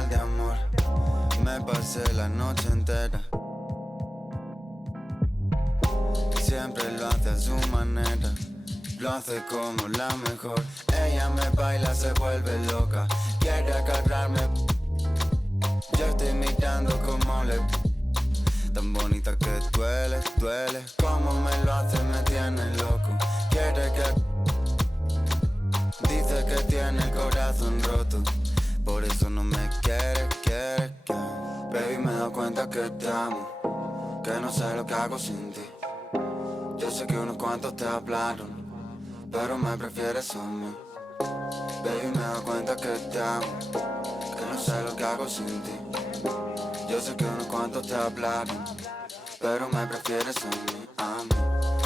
mal de amor. Me pasé la noche entera. Siempre lo hace a su manera. Lo hace como la mejor. Ella me baila, se vuelve loca. Quiere agarrarme. Yo estoy mirando como le... Tan bonita que duele, duele. Como me lo hace, me tiene loco. Quiere que... Dice que tiene el corazón roto. Por eso no me quiere. Baby, me doy cuenta que te amo. Que no sé lo que hago sin ti. Yo sé que unos cuantos te hablaron, pero me prefieres a mí. Baby, me doy cuenta que te amo. Que no sé lo que hago sin ti. Yo sé que unos cuantos te hablaron, pero me prefieres a mí.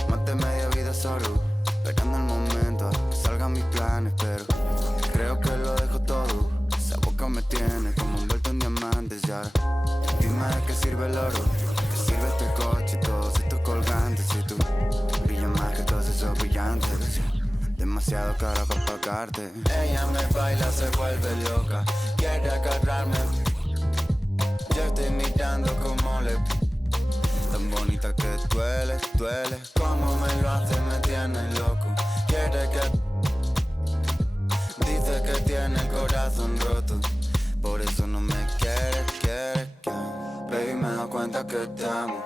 Más de media vida solo, esperando el momento a que salgan mis planes, pero creo que lo dejo todo. Esa boca me tiene como envuelto en diamantes y ahora dime de qué sirve el oro, qué sirve este coche y todos estos colgantes. Si tú brillas más que todos esos brillantes, demasiado cara para pagarte. Ella me baila, se vuelve loca, quiere agarrarme. Yo estoy mirando como le... Tan bonita que duele, duele. Como me lo hace, me tiene loco. Quiere que... Dice que tiene el corazón roto. Por eso no me quiere. Baby, me doy cuenta que te amo.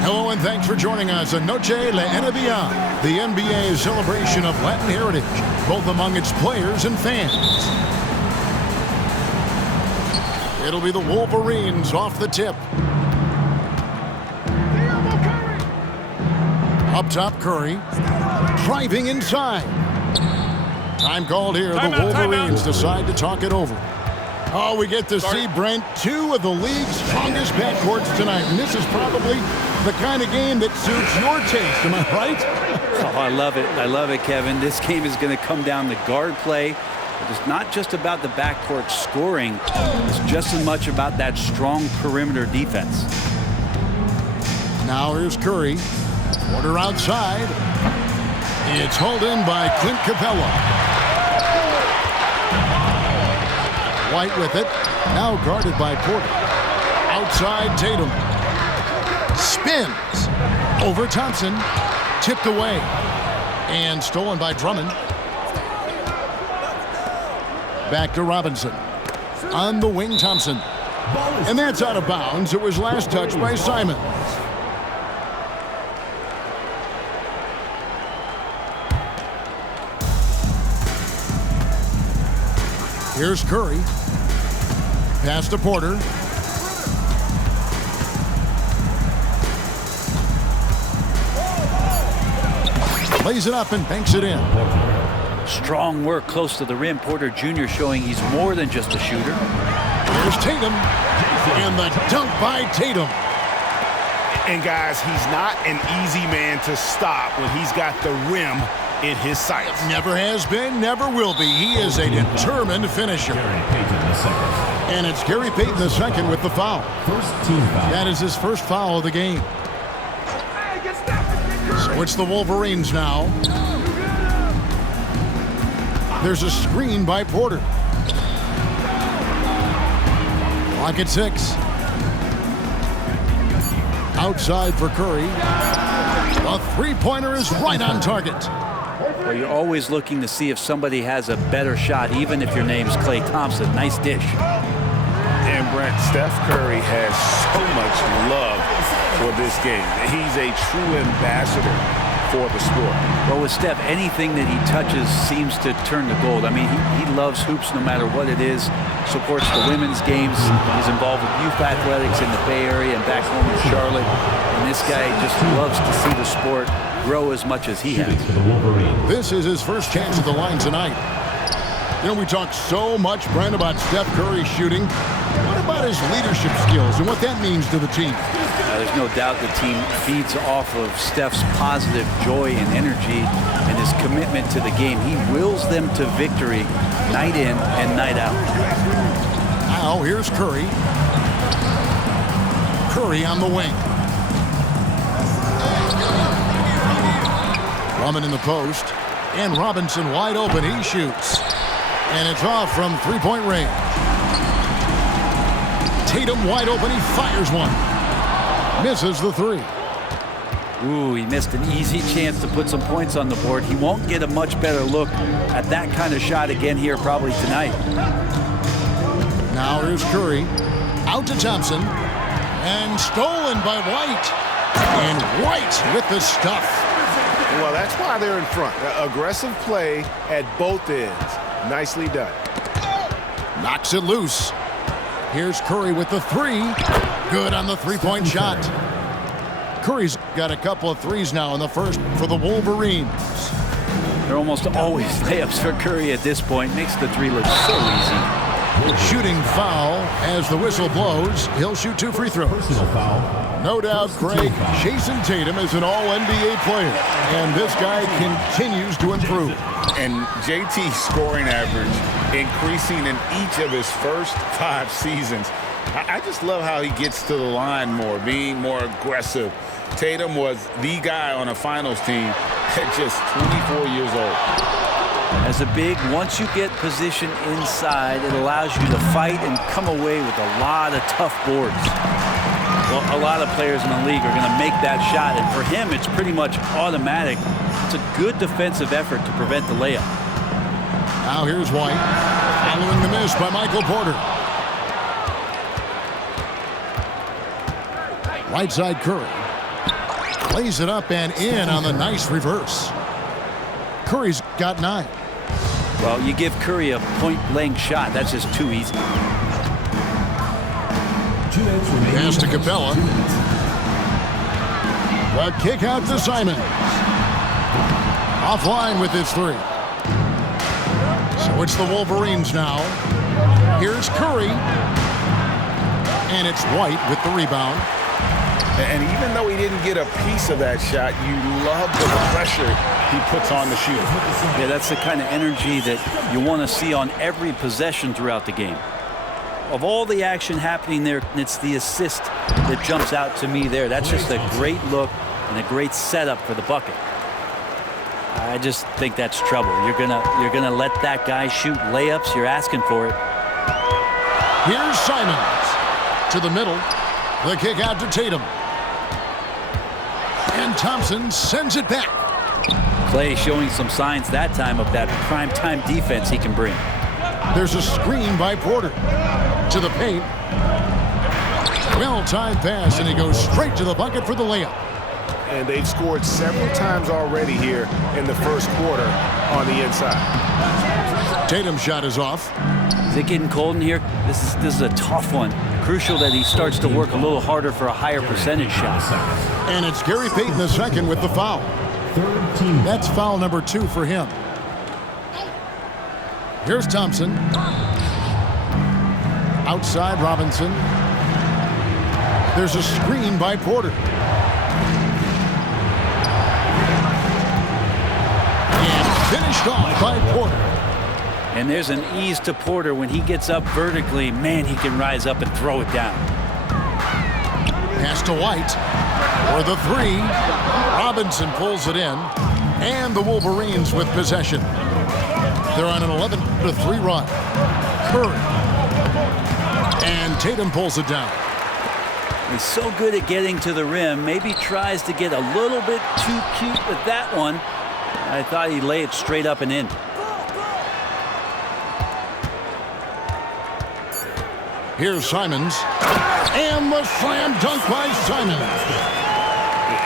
Hello and thanks for joining us on Noche La NBA, the NBA celebration of Latin heritage, both among its players and fans. It'll be the Wolverines off the tip. Up top, Curry. Driving inside. Time called here. The Wolverines decide to talk it over. Oh, we get to see, Brent, two of the league's strongest backcourts tonight. And this is probably the kind of game that suits your taste. Am I right? Oh, I love it. I love it, Kevin. This game is going to come down to guard play. It's not just about the backcourt scoring. It's just as much about that strong perimeter defense. Now here's Curry. Porter outside. It's hauled in by Clint Capella. White with it. Now guarded by Porter. Outside Tatum. Spins. Over Thompson. Tipped away. And stolen by Drummond. Back to Robinson. On the wing, Thompson. And that's out of bounds. It was last touched by Simons. Here's Curry. Pass to Porter. Lays it up and banks it in. Strong work close to the rim. Porter Jr. showing he's more than just a shooter. Here's Tatum. And the dunk by Tatum. And guys, he's not an easy man to stop when he's got the rim in his sights. Never has been, never will be. He is a determined finisher. And it's Gary Payton II with the foul. First team foul. That is his first foul of the game. So it's the Wolverines now. There's a screen by Porter. Clock at 6. Outside for Curry. A three-pointer is right on target. Well, you're always looking to see if somebody has a better shot, even if your name's Klay Thompson. Nice dish. And Brent, Steph Curry has so much love for this game. He's a true ambassador for the sport. Well, with Steph, anything that he touches seems to turn to gold. I mean, he loves hoops no matter what it is. Supports the women's games. He's involved with youth athletics in the Bay Area and back home in Charlotte. And this guy just loves to see the sport grow as much as he has. This is his first chance at the line tonight. You know, we talk so much, Brent, about Steph Curry shooting. What about his leadership skills and what that means to the team? There's no doubt the team feeds off of Steph's positive joy and energy and his commitment to the game. He wills them to victory night in and night out. Now here's Curry. Curry on the wing. Drummond in the post. And Robinson wide open. He shoots. And it's off from three-point range. Tatum wide open. He fires one. Misses the three. Ooh, he missed an easy chance to put some points on the board. He won't get a much better look at that kind of shot again here probably tonight. Now here's Curry. Out to Thompson. And stolen by White. And White with the stuff. Well, that's why they're in front. Aggressive play at both ends. Nicely done. Knocks it loose. Here's Curry with the three. Good on the three-point shot. Curry's got a couple of threes now in the first for the Wolverines. They're almost always layups for Curry at this point. Makes the three look so easy. Shooting foul as the whistle blows. He'll shoot 2 free throws. Personal foul. No doubt, Craig, Jason Tatum is an all-NBA player, and this guy continues to improve. And JT's scoring average increasing in each of his first 5 seasons. I just love how he gets to the line more, being more aggressive. Tatum was the guy on a finals team at just 24 years old. As a big, once you get position inside, it allows you to fight and come away with a lot of tough boards. Well, a lot of players in the league are going to make that shot, and for him, it's pretty much automatic. It's a good defensive effort to prevent the layup. Now here's White, following the miss by Michael Porter. Right side Curry. Plays it up and in on the nice reverse. Curry's got 9. Well, you give Curry a point-blank shot. That's just too easy. Pass to Capella. The kick out to Simons. Offline with his 3. So it's the Wolverines now. Here's Curry. And it's White with the rebound. And even though he didn't get a piece of that shot, you love the pressure he puts on the shooter. Yeah, that's the kind of energy that you want to see on every possession throughout the game. Of all the action happening there, it's the assist that jumps out to me there. That's just a great look and a great setup for the bucket. I just think that's trouble. You're gonna let that guy shoot layups. You're asking for it. Here's Simons to the middle. The kick out to Tatum. And Thompson sends it back. Clay showing some signs that time of that prime-time defense he can bring. There's a screen by Porter. To the paint. Well-timed pass, and he goes straight to the bucket for the layup. And they've scored several times already here in the first quarter on the inside. Tatum's shot is off. Is it getting cold in here? This is a tough one. Crucial that he starts to work a little harder for a higher percentage shot. And it's Gary Payton II with the foul. That's foul number 2 for him. Here's Thompson. Outside Robinson. There's a screen by Porter. And finished off by Porter. And there's an ease to Porter when he gets up vertically. Man, he can rise up and throw it down. Pass to White for the 3. Robinson pulls it in. And the Wolverines with possession. They're on an 11-3 run. Curry. And Tatum pulls it down. He's so good at getting to the rim. Maybe tries to get a little bit too cute with that one. I thought he'd lay it straight up and in. Here's Simons. And the slam dunk by Simons.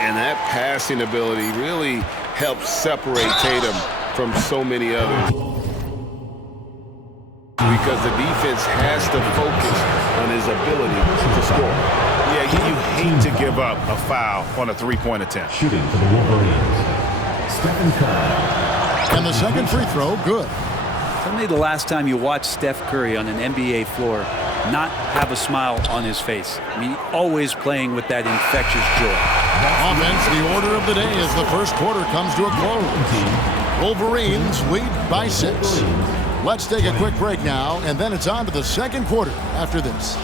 And that passing ability really helps separate Tatum from so many others. Because the defense has to focus on his ability to score. Yeah, you hate to give up a foul on a 3-point attempt. Shooting for the Wolverines, Stephen Curry. And the second free throw, good. Tell me the last time you watched Steph Curry on an NBA floor not have a smile on his face. I mean, always playing with that infectious joy. Offense, the order of the day as the first quarter comes to a close. Wolverines lead by 6. Let's take a quick break now, and then it's on to the second quarter after this.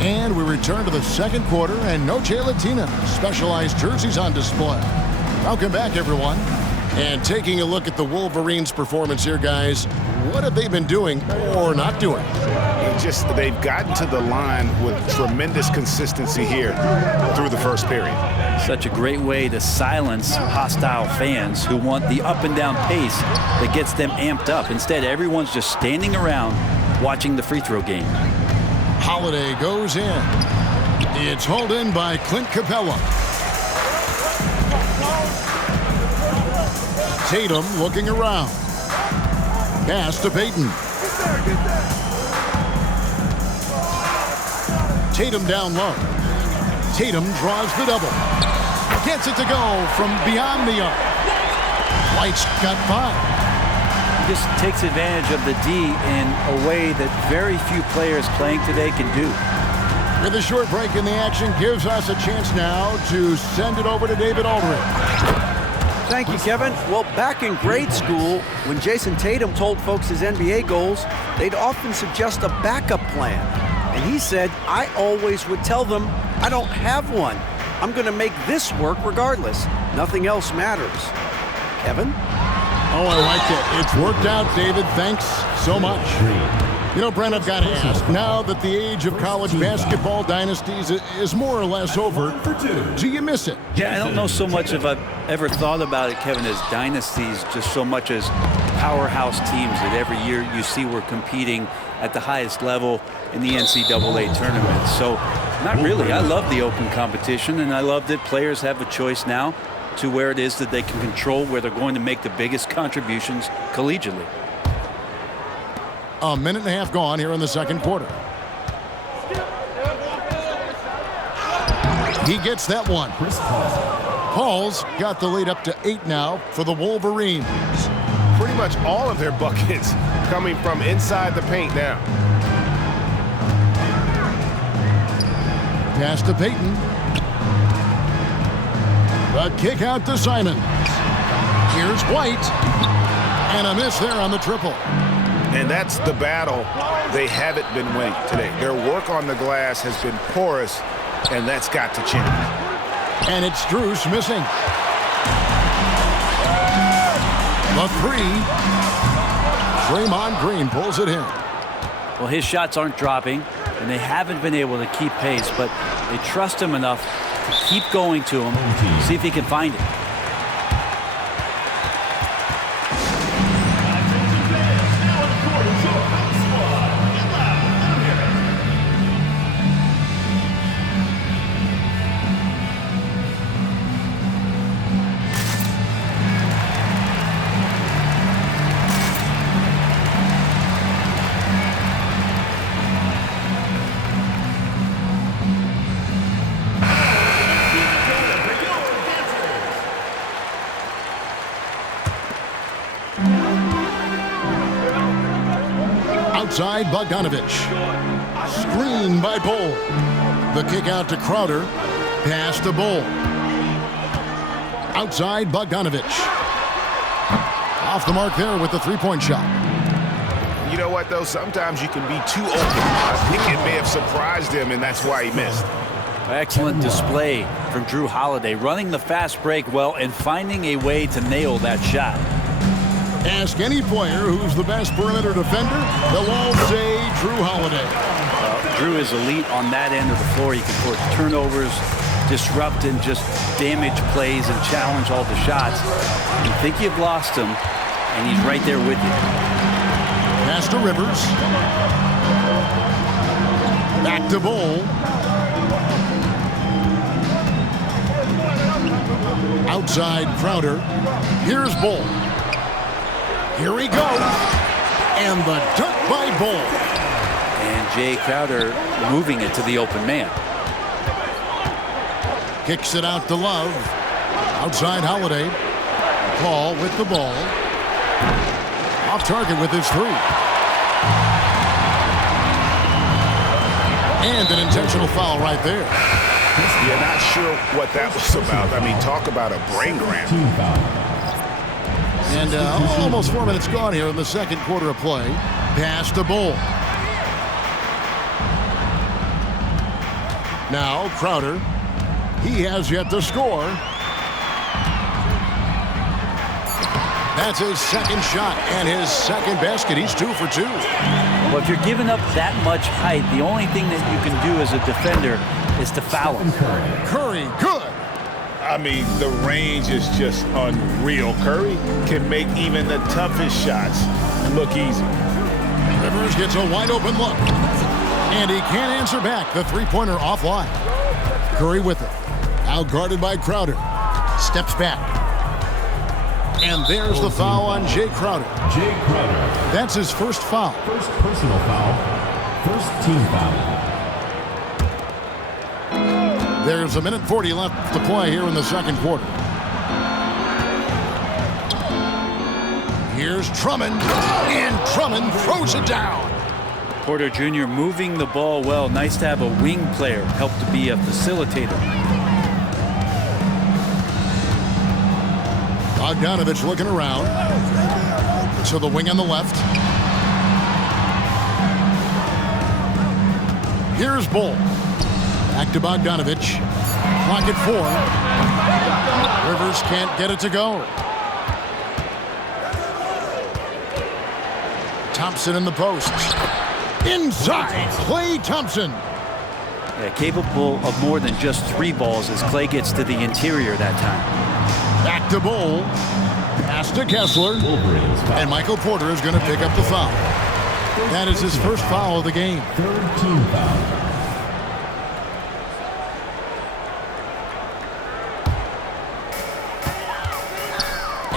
And we return to the second quarter, and Noche Latina specialized jerseys on display. Welcome back, everyone. And taking a look at the Wolverines' performance here, guys, what have they been doing or not doing? They've gotten to the line with tremendous consistency here through the first period. Such a great way to silence hostile fans who want the up and down pace that gets them amped up. Instead, everyone's just standing around watching the free throw game. Holiday goes in. It's hauled in by Clint Capella. Tatum looking around. Pass to Payton. Tatum down low. Tatum draws the double. Gets it to go from beyond the arc. White's got 5. Just takes advantage of the D in a way that very few players playing today can do. With a short break in the action, gives us a chance now to send it over to David Aldridge. Thank you, Kevin. Well, back in grade school, when Jason Tatum told folks his NBA goals, they'd often suggest a backup plan. And he said, I always would tell them, I don't have one. I'm going to make this work regardless. Nothing else matters. Kevin? Oh, I like it. It's worked out, David. Thanks so much. You know, Brent, I've got to ask, now that the age of college basketball dynasties is more or less over, do you miss it? Yeah, I don't know so much if I've ever thought about it, Kevin, as dynasties, just so much as powerhouse teams that every year you see we're competing at the highest level in the NCAA tournament. So, not really. I love the open competition, and I love that players have a choice now to where it is that they can control where they're going to make the biggest contributions collegiately. A minute and a half gone here in the second quarter. He gets that one. Paul's got the lead up to 8 now for the Wolverines. Pretty much all of their buckets coming from inside the paint now. Pass to Payton. The kick out to Simons. Here's White. And a miss there on the triple. And that's the battle they haven't been winning today. Their work on the glass has been porous, and that's got to change. And it's Strus missing. The 3. Draymond Green pulls it in. Well, his shots aren't dropping, and they haven't been able to keep pace, but they trust him enough to keep going to him, see if he can find it. Outside Bogdanovich. Screen by Bull. The kick out to Crowder. Pass to Bull. Outside Bogdanovich. Off the mark there with the three-point shot. You know what, though? Sometimes you can be too open. I think it may have surprised him, and that's why he missed. Excellent display from Jrue Holiday, running the fast break well and finding a way to nail that shot. Ask any player who's the best perimeter defender, they'll all say Jrue Holiday. Jrue is elite on that end of the floor. He can force turnovers, disrupt and just damage plays and challenge all the shots. You think you've lost him, and he's right there with you. Pass to Rivers. Back to Bull. Outside Crowder. Here's Bull. Here he goes. And the dunk by Bull. And Jay Crowder moving it to the open man. Kicks it out to Love. Outside Holiday. Paul with the ball. Off target with his three. And an intentional foul right there. Yeah, not sure what that was about. I mean, talk about a brain cramp. And almost 4 minutes gone here in the second quarter of play. Pass to Bull. Now Crowder. He has yet to score. That's his second shot and his second basket. He's 2 for 2. Well, if you're giving up that much height, the only thing that you can do as a defender is to foul him. Curry, good. I mean, the range is just unreal. Curry can make even the toughest shots look easy. Rivers gets a wide open look. And he can't answer back. The three-pointer offline. Curry with it. Out guarded by Crowder. Steps back. And there's the foul on Jay Crowder. Jay Crowder. That's his first foul. First personal foul. First team foul. There's 1:40 left to play here in the second quarter. Here's Drummond. And Drummond throws it down. Porter Jr. moving the ball well. Nice to have a wing player help to be a facilitator. Bogdanovich looking around. To the wing on the left. Here's Bull. Back to Bogdanovich. Clock at 4. Rivers can't get it to go. Thompson in the post. Inside, Klay Thompson. Yeah, capable of more than just 3 balls as Klay gets to the interior that time. Back to Bull. Pass to Kessler. And Michael Porter is going to pick up the foul. That is his first foul of the game. Third team foul.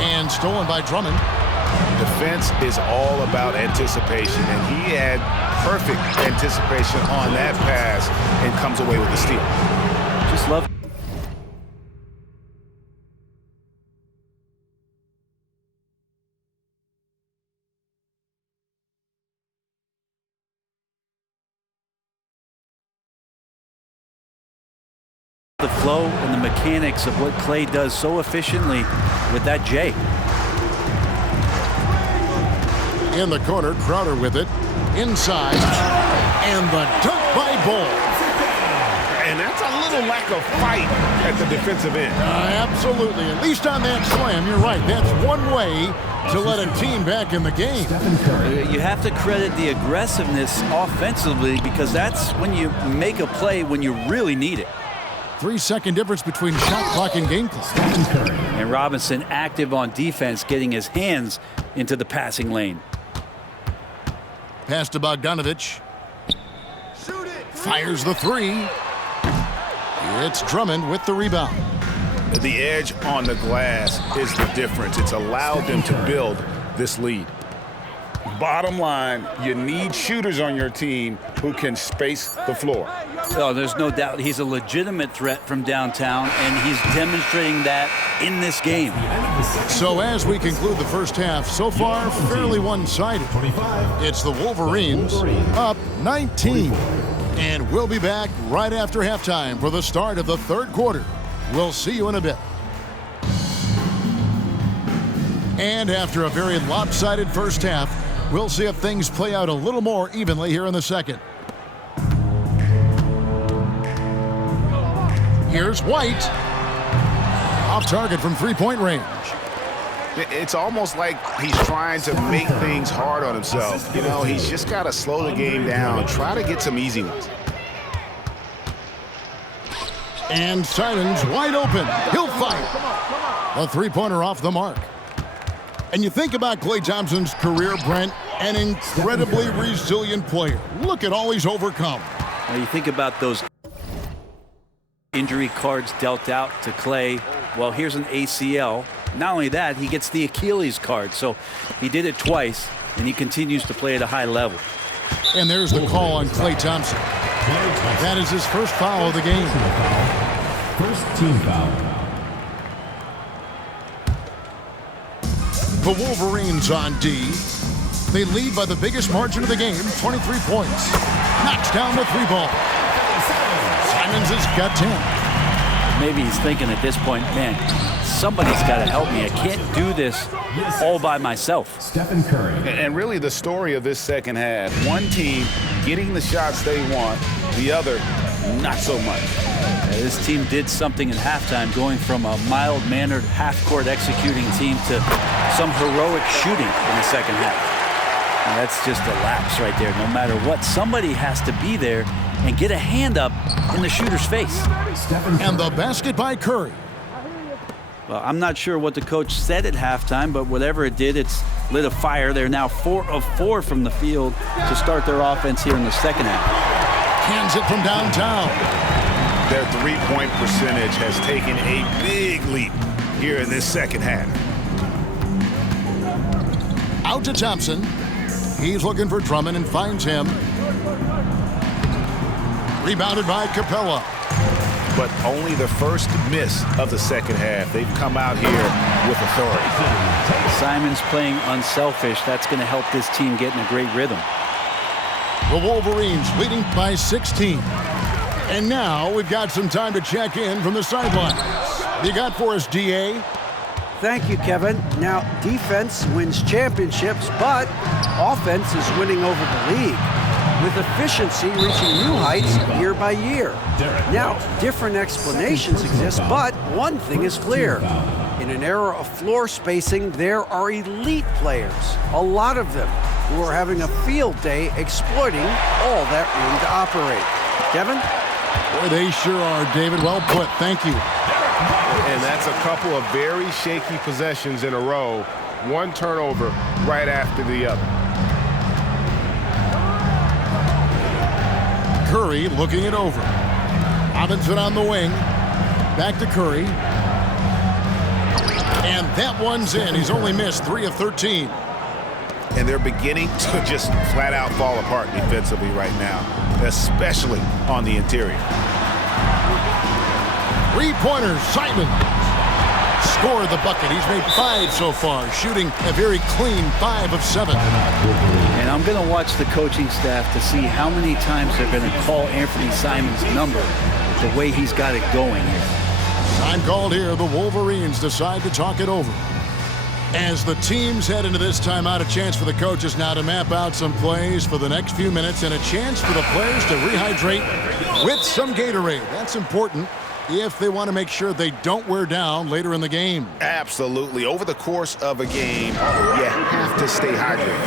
And stolen by Drummond. Defense is all about anticipation, and he had perfect anticipation on that pass and comes away with the steal. Just love the flow and the mechanics of what Klay does so efficiently with that J. In the corner, Crowder with it. Inside. And the dunk by Bull. And that's a little lack of fight at the defensive end. Absolutely. At least on that slam, you're right. That's one way to let a team back in the game. You have to credit the aggressiveness offensively because that's when you make a play when you really need it. 3-second difference between shot clock and game clock. And Robinson active on defense, getting his hands into the passing lane. Pass to Bogdanovich. Fires the 3. It's Drummond with the rebound. The edge on the glass is the difference. It's allowed them to build this lead. Bottom line, you need shooters on your team who can space the floor. Oh, there's no doubt he's a legitimate threat from downtown, and he's demonstrating that in this game. So as we conclude the first half, so far fairly one-sided. It's the Wolverines up 19. And we'll be back right after halftime for the start of the third quarter. We'll see you in a bit. And after a very lopsided first half, we'll see if things play out a little more evenly here in the second. Here's White. Off target from three-point range. It's almost like he's trying to make things hard on himself. You know, he's just got to slow the game down, try to get some easy ones. And Simons wide open. He'll fire. A three-pointer off the mark. And you think about Klay Thompson's career, Brent, an incredibly resilient player. Look at all he's overcome. Well, you think about those injury cards dealt out to Klay. Well, here's an ACL. Not only that, he gets the Achilles card. So he did it twice, and he continues to play at a high level. And there's the call on Klay Thompson. That is his first foul of the game. First team foul. The Wolverines on D. They lead by the biggest margin of the game, 23 points. Knocks down the 3-ball. Simons has got 10. Maybe he's thinking at this point, man, somebody's got to help me. I can't do this all by myself. Stephen Curry. And really the story of this second half, one team getting the shots they want, the other not so much. This team did something at halftime, going from a mild-mannered half-court executing team to some heroic shooting in the second half. And that's just a lapse right there. No matter what, somebody has to be there and get a hand up in the shooter's face. And the basket by Curry. Well, I'm not sure what the coach said at halftime, but whatever it did, it's lit a fire. They're now 4 of 4 from the field to start their offense here in the second half. Hands it from downtown. Their three-point percentage has taken a big leap here in this second half. Out to Thompson. He's looking for Drummond and finds him. Rebounded by Capella. But only the first miss of the second half. They've come out here with authority. Simons playing unselfish. That's going to help this team get in a great rhythm. The Wolverines leading by 16. And now we've got some time to check in from the sidelines. You got for us, D.A.? Thank you, Kevin. Now, defense wins championships, but offense is winning over the league, with efficiency reaching new heights year by year. Now, different explanations exist, but one thing is clear. In an era of floor spacing, there are elite players, a lot of them, who are having a field day exploiting all that room to operate. Kevin? Boy, they sure are, David. Well put. Thank you. And that's a couple of very shaky possessions in a row. One turnover right after the other. Curry looking it over. Robinson on the wing. Back to Curry. And that one's in. He's only missed 3 of 13. And they're beginning to just flat out fall apart defensively right now, especially on the interior. 3-pointers, Simon. Scored the bucket. He's made 5 so far, shooting a very clean 5 of 7. And I'm going to watch the coaching staff to see how many times they're going to call Anthony Simons' number the way he's got it going here. Time called here. The Wolverines decide to talk it over. As the teams head into this timeout, a chance for the coaches now to map out some plays for the next few minutes and a chance for the players to rehydrate with some Gatorade. That's important if they want to make sure they don't wear down later in the game. Absolutely. Over the course of a game, you have to stay hydrated.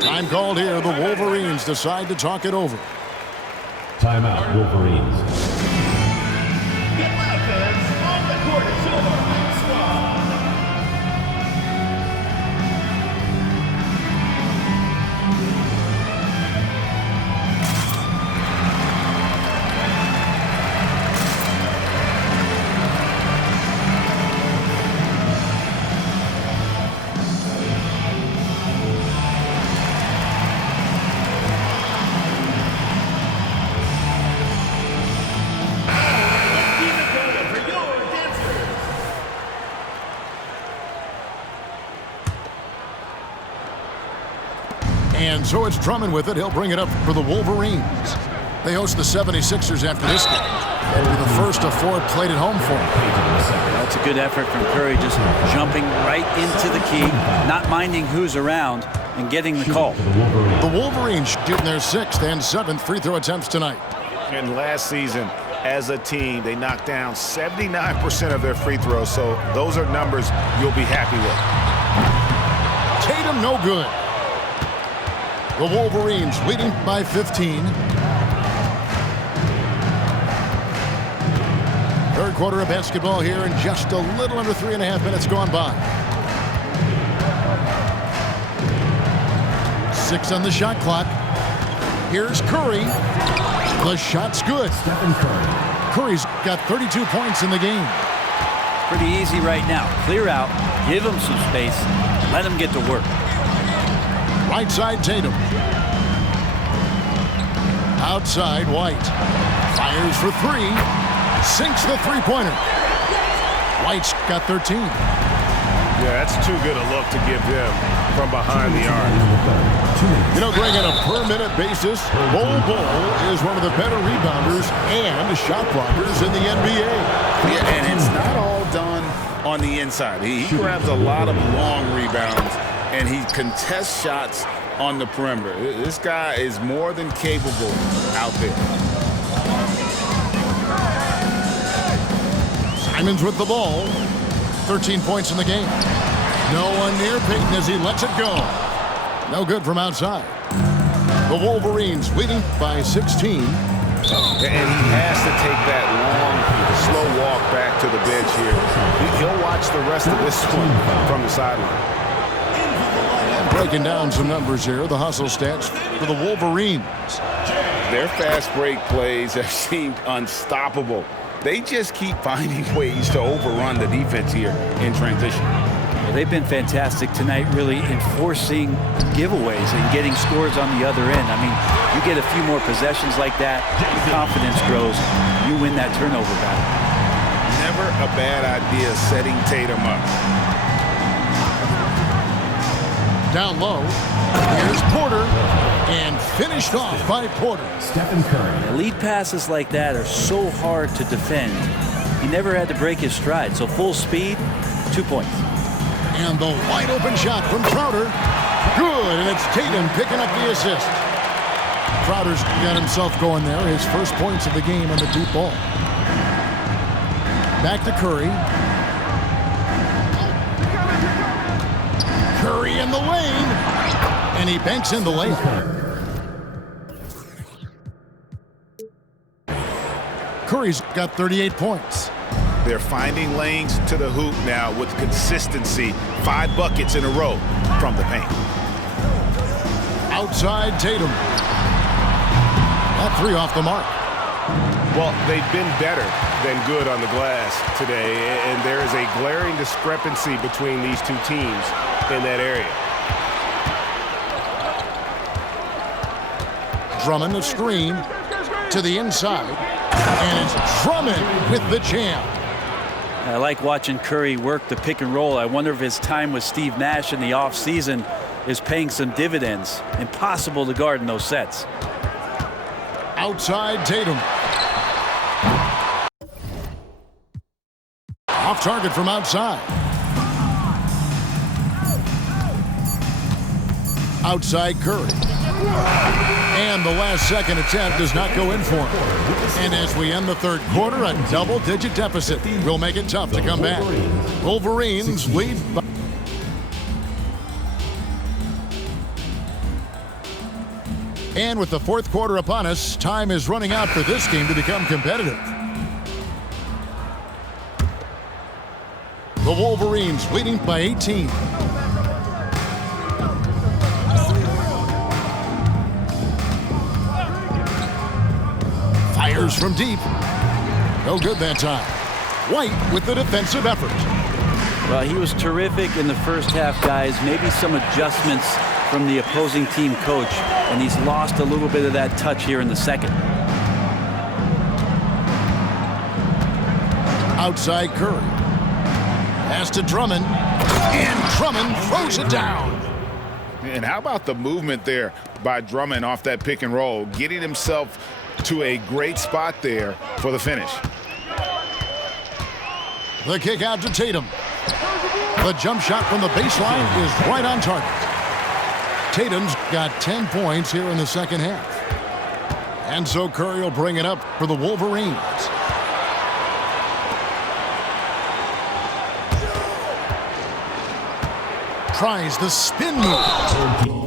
Time called here. The Wolverines decide to talk it over. Timeout, Wolverines. And so it's Drummond with it. He'll bring it up for the Wolverines. They host the 76ers after this game. It'll be the first of 4 played at home for them. That's a good effort from Curry, just jumping right into the key, not minding who's around, and getting the call. The Wolverines shooting their 6th and 7th free throw attempts tonight. And last season, as a team, they knocked down 79% of their free throws, so those are numbers you'll be happy with. Tatum no good. The Wolverines leading by 15. Third quarter of basketball here, and just a little under 3.5 minutes gone by. 6 on the shot clock. Here's Curry. The shot's good. Stephen Curry. Curry's got 32 points in the game. Pretty easy right now. Clear out, give him some space, let him get to work. Right side, Tatum. Outside, White. Fires for three. Sinks the three-pointer. White's got 13. Yeah, that's too good a look to give them from behind the arc. You know, Greg, on a per-minute basis, Bol is one of the better rebounders and shot blockers in the NBA. Yeah, and it's not all done on the inside. He grabs a lot of long rebounds, and he contests shots on the perimeter. This guy is more than capable out there. Simons with the ball. 13 points in the game. No one near Payton as he lets it go. No good from outside. The Wolverines leading by 16. And he has to take that long, slow walk back to the bench here. He'll watch the rest of this one from the sideline. Breaking down some numbers here. The hustle stats for the Wolverines. Their fast break plays have seemed unstoppable. They just keep finding ways to overrun the defense here in transition. Well, they've been fantastic tonight, really enforcing giveaways and getting scores on the other end. I mean, you get a few more possessions like that, your confidence grows, you win that turnover battle. Never a bad idea setting Tatum up. Down low. Here's Porter. And finished off by Porter. Stephen Curry. Lead passes like that are so hard to defend. He never had to break his stride. So full speed, 2 points. And the wide open shot from Crowder. Good, and it's Tatum picking up the assist. Crowder's got himself going there. His first points of the game on the deep ball. Back to Curry. Curry in the lane. And he banks in the layup. Curry's got 38 points. They're finding lanes to the hoop now with consistency. 5 buckets in a row from the paint. Outside Tatum. That three off the mark. Well, they've been better than good on the glass today, and there is a glaring discrepancy between these two teams in that area. Drummond a screen to the inside. And it's Drummond with the jam. I like watching Curry work the pick and roll. I wonder if his time with Steve Nash in the offseason is paying some dividends. Impossible to guard in those sets. Outside Tatum. Off target from outside. Outside Curry. And the last second attempt does not go in for him. And as we end the third quarter, a double-digit deficit will make it tough to come back. Wolverines lead by... And with the fourth quarter upon us, time is running out for this game to become competitive. The Wolverines leading by 18. Fires from deep. No good that time. White with the defensive effort. Well, he was terrific in the first half, guys. Maybe some adjustments from the opposing team coach, and he's lost a little bit of that touch here in the second. Outside Curry. Pass to Drummond. And Drummond throws it down. And how about the movement there by Drummond off that pick and roll, getting himself to a great spot there for the finish. The kick out to Tatum. The jump shot from the baseline is right on target. Tatum's got 10 points here in the second half. And so Curry will bring it up for the Wolverines. Tries the spin move.